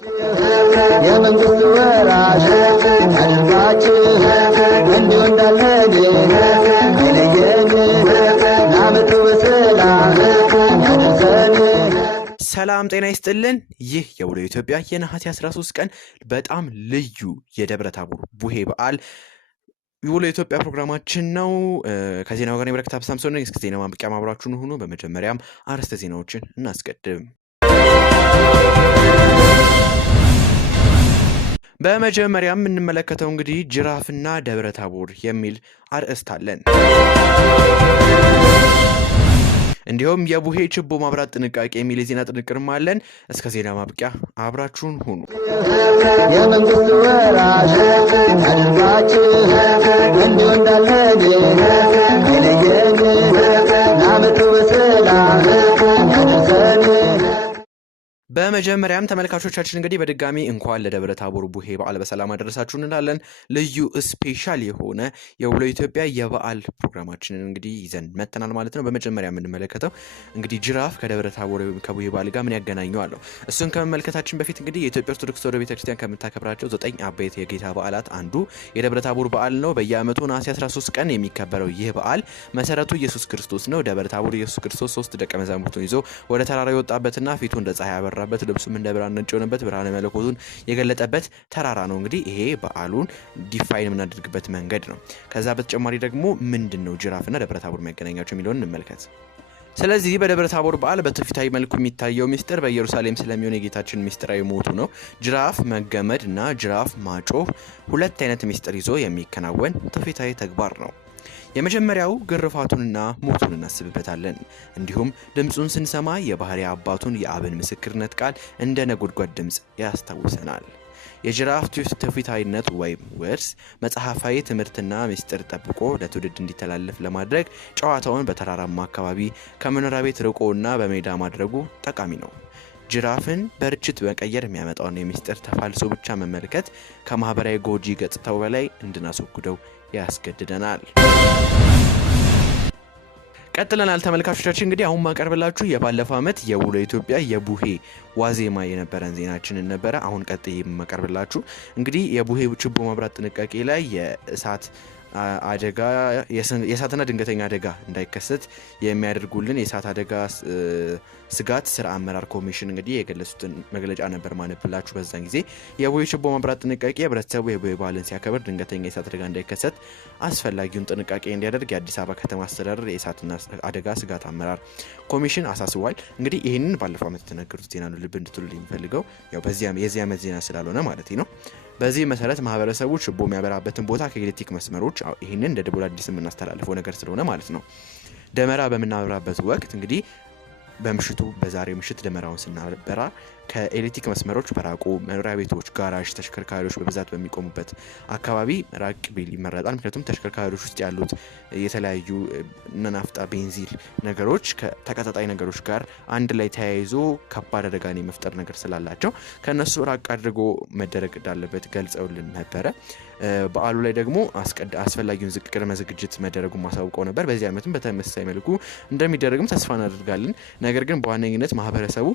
የመንግስት ወራሽ አድርጋችሁ እንዲሁ እንዳለኝ አይለየን ለዓመቱ በሰላም ያደርሰን። ሰላም ጤና ይስጥልን። ይህ የውሎ ኢትዮጵያ የነሐሴ 13 ቀን በጣም ልዩ የደብረ ታቦር ቡሄ በዓል የውሎ ኢትዮጵያ ፕሮግራማችን ነው። ከዜናው ጋር የበረከት ሳምሶን ነኝ። እስከ ዜናው ማብቂያ አብራችሁን ሁኑ። በመጀመሪያም አርዕስተ ዜናዎችን እናስቀድም። በመጀመሪያም የምንመለከተው እንግዲህ ጅራፍና ደብረ ታቦር የሚል አርዕስት አለን። እንዲሁም የቡሄ ችቦ ማብራት ጥንቃቄ የሚል የዜና ጥንቅርም አለን። እስከ ዜና ማብቂያ አብራችሁን ሁኑ። የመንግስት ወራሽ አድርጋችሁ እንዲሁ እንዳለኝ አይለየን ለዓመቱ በሰላም ያደርሰን። በመጀመሪያም ተመልካቾቻችን እንግዲህ በድጋሚ እንኳን ለደብረ ታቦር ቡሄ በዓል በሰላም አደረሳችሁ እንላለን። ልዩ ስፔሻል የሆነ የውሎ ኢትዮጵያ የበዓል ፕሮግራማችንን እንግዲህ ይዘን መተናል ማለት ነው። በመጀመሪያ የምንመለከተው እንግዲህ ጅራፍ ከደብረ ታቦር ወይም ከቡሄ በዓል ጋር ምን ያገናኘዋል? እሱን ከመመልከታችን በፊት እንግዲህ የኢትዮጵያ ኦርቶዶክስ ተዋሕዶ ቤተክርስቲያን ከምታከብራቸው 9 አበይት የጌታ በዓላት አንዱ የደብረ ታቦር በዓል ነው። በየዓመቱ ነሐሴ 13 ቀን የሚከበረው ይህ በዓል መሰረቱ ኢየሱስ ክርስቶስ ነው። ደብረ ታቦር ኢየሱስ ክርስቶስ 3 ደቀ መዛሙርቱን ይዞ ወደ ተራራ የወጣበትና ፊቱ እንደ ፀሐይ ያበራበት ልብሱም እንደ ብርሃን ነጭ የሆነበት ብርሃነ መለኮቱን የገለጠበት ተራራ ነው። እንግዲህ ይሄ በዓሉን ዲፋይን የምናደርግበት መንገድ ነው። ከዛ በተጨማሪ ደግሞ ምንድነው ጅራፍና ደብረ ታቦር የሚያገናኛቸው የሚለውን እንመልከት። ስለዚህ በደብረ ታቦር በዓል በትውፊታዊ መልኩ የሚታየው ሚስጥር በኢየሩሳሌም ስለሚሆን የጌታችን ሚስጥራዊ ሞቱ ነው። ጅራፍ መገመድ እና ጅራፍ ማጮህ ሁለት አይነት ሚስጥር ይዞ የሚከናወን ትውፊታዊ ተግባር ነው። የመጀመሪያው ግርፋቱንና ሞቱን እናስብበታለን። እንዲሁም ድምፁን ስንሰማ የባህሪ አባቱን የአብን ምስክርነት ቃል እንደ ነጎድጓድ ድምፅ ያስታውሰናል። የጅራፍ ትውፊታዊነት ወይም ውርስ መጽሐፋዊ ትምህርትና ምስጢር ጠብቆ ለትውልድ እንዲተላለፍ ለማድረግ ጨዋታውን በተራራማ አካባቢ ከመኖሪያ ቤት ርቆና በሜዳ ማድረጉ ጠቃሚ ነው። ጅራፍን በርችት መቀየር የሚያመጣውን የሚስጥር ተፋልሶ ብቻ መመልከት ከማህበራዊ ጎጂ ገጽታው በላይ እንድናስወግደው ያስገድደናል። ቀጥለናል ተመልካቾቻችን። እንግዲህ አሁን ማቀርብላችሁ የባለፈው ዓመት የውሎ ኢትዮጵያ የቡሄ ዋዜማ የነበረን ዜናችንን ነበረ። አሁን ቀጥዬ ማቀርብላችሁ እንግዲህ የቡሄ ችቦ ማብራት ጥንቃቄ ላይ የእሳት አደጋ የእሳትና ድንገተኛ አደጋ እንዳይከሰት የሚያደርጉልን የእሳት አደጋ ስጋት ስራ አመራር ኮሚሽን እንግዲህ የገለጹትን መግለጫ ነበር ማነብላችሁ። በዛን ጊዜ የቡሄ ችቦ ማብራት ጥንቃቄ ህብረተሰቡ የቡሄ በዓልን ሲያከብር ድንገተኛ የእሳት አደጋ እንዳይከሰት አስፈላጊውን ጥንቃቄ እንዲያደርግ የአዲስ አበባ ከተማ አስተዳደር የእሳትና አደጋ ስጋት አመራር ኮሚሽን አሳስቧል። እንግዲህ ይህንን ባለፈው ዓመት የተነገሩት ዜና ነው ልብ እንድትሉ የሚፈልገው ያው የዚህ ዓመት ዜና ስላልሆነ ማለት ነው። በዚህ መሰረት ማህበረሰቡ ችቦ የሚያበራበትን ቦታ ከኤሌክትሪክ መስመሮች ይህንን እንደ ደቡብ አዲስ የምናስተላልፈው ነገር ስለሆነ ማለት ነው ደመራ በምናበራበት ወቅት እንግዲህ በምሽቱ በዛሬው ምሽት ደመራውን ስናበራ ከኤሌክትሪክ መስመሮች በራቁ መኖሪያ ቤቶች፣ ጋራዥ፣ ተሽከርካሪዎች በብዛት በሚቆሙበት አካባቢ ራቅ ቢል ይመረጣል። ምክንያቱም ተሽከርካሪዎች ውስጥ ያሉት የተለያዩ ናፍጣ፣ ቤንዚል ነገሮች ከተቀጣጣይ ነገሮች ጋር አንድ ላይ ተያይዞ ከባድ አደጋን የመፍጠር ነገር ስላላቸው ከነሱ ራቅ አድርጎ መደረግ እንዳለበት ገልጸውልን ነበረ። በዓሉ ላይ ደግሞ አስፈላጊውን ቅድመ ዝግጅት መደረጉን ማሳውቀው ነበር። በዚህ ዓመትም በተመሳሳይ መልኩ እንደሚደረግም ተስፋ እናደርጋለን። ነገር ግን በዋነኝነት ማህበረሰቡ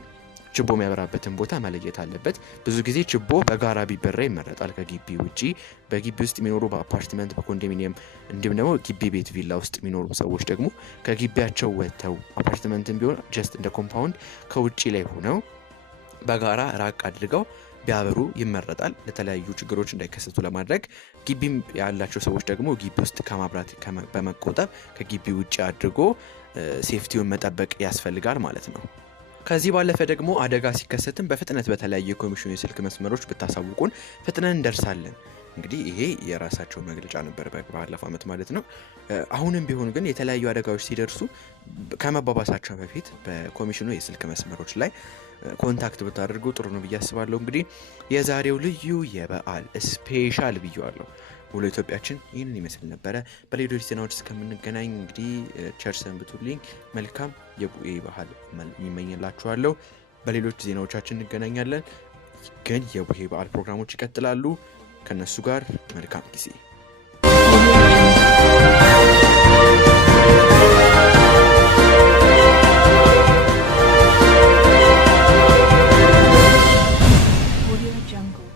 ችቦ የሚያበራበትን ቦታ መለየት አለበት። ብዙ ጊዜ ችቦ በጋራ ቢበራ ይመረጣል ከግቢ ውጪ። በግቢ ውስጥ የሚኖሩ በአፓርትመንት በኮንዶሚኒየም እንዲሁም ደግሞ ግቢ ቤት ቪላ ውስጥ የሚኖሩ ሰዎች ደግሞ ከግቢያቸው ወጥተው አፓርትመንትም ቢሆን ጀስት እንደ ኮምፓውንድ ከውጪ ላይ ሆነው በጋራ ራቅ አድርገው ቢያበሩ ይመረጣል። ለተለያዩ ችግሮች እንዳይከሰቱ ለማድረግ ግቢም ያላቸው ሰዎች ደግሞ ግቢ ውስጥ ከማብራት በመቆጠብ ከግቢ ውጪ አድርጎ ሴፍቲውን መጠበቅ ያስፈልጋል ማለት ነው። ከዚህ ባለፈ ደግሞ አደጋ ሲከሰትም በፍጥነት በተለያዩ የኮሚሽኑ የስልክ መስመሮች ብታሳውቁን ፍጥነን እንደርሳለን። እንግዲህ ይሄ የራሳቸው መግለጫ ነበር ባለፈው ዓመት ማለት ነው። አሁንም ቢሆን ግን የተለያዩ አደጋዎች ሲደርሱ ከመባባሳቸው በፊት በኮሚሽኑ የስልክ መስመሮች ላይ ኮንታክት ብታደርጉ ጥሩ ነው ብዬ አስባለሁ። እንግዲህ የዛሬው ልዩ የበዓል ስፔሻል ብያለሁ ውሎ ኢትዮጵያችን ይህንን ይመስል ነበረ። በሌሎች ዜናዎች እስከምንገናኝ እንግዲህ ቸር ሰንብቱልኝ። መልካም የቡሄ በዓል ይመኝላችኋለሁ። በሌሎች ዜናዎቻችን እንገናኛለን። ግን የቡሄ በዓል ፕሮግራሞች ይቀጥላሉ። ከነሱ ጋር መልካም ጊዜ Jungle.